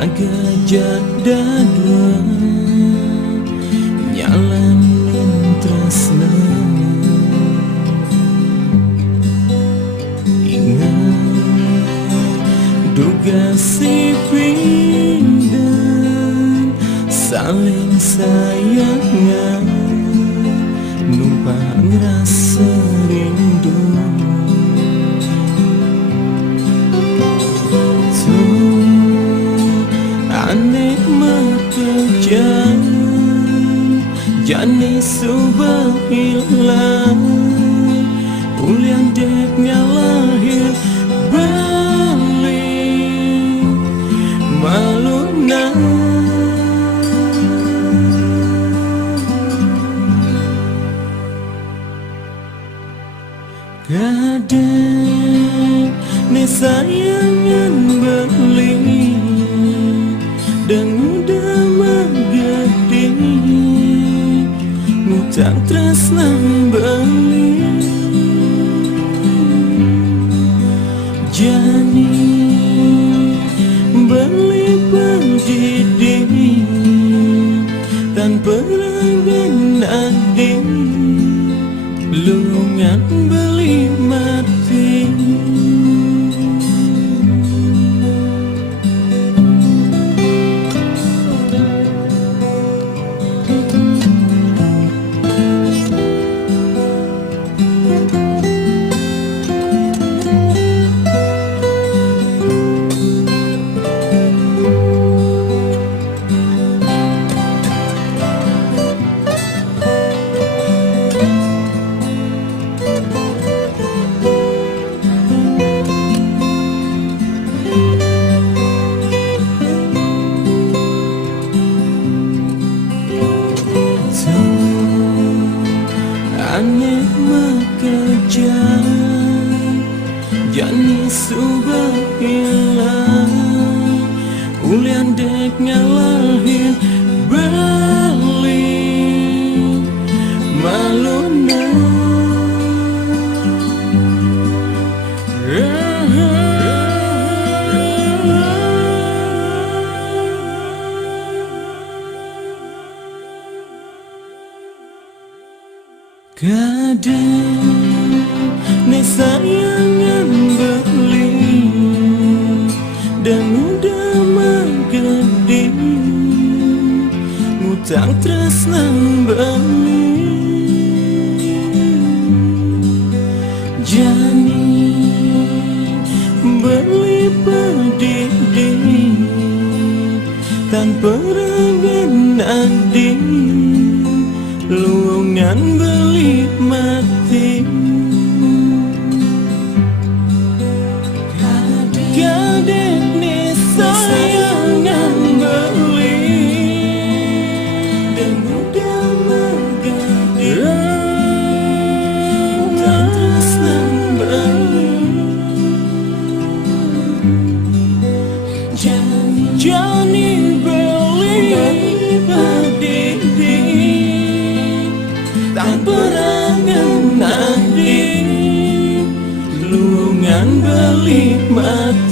Ngagajak dadua nyalanin tresna. Ingat duga si pindah saling sayangan, numpang rasa rindu. Aneh makejang jani subah hilang, ulian deknya lahir balik maluna. Kadang ne sayangan beli dan udah mengerti, ngutang tresna beli. Jani beli pendidik tanpa rangan adik, lungan beli mati. Aneh makejang jani subah hilang, ulian deknya lahir balik maluna. Kadang ne sayangan beli dan udah menggede, ngutang tresna beli. Jani beli pendidik tanpa rangan adik, lungan beli mati. Kadek ni sayangan beli dan udah menggede, ngutang tresna beli. Jani beli pendidik tanpa rangan adik, lungan beli mati.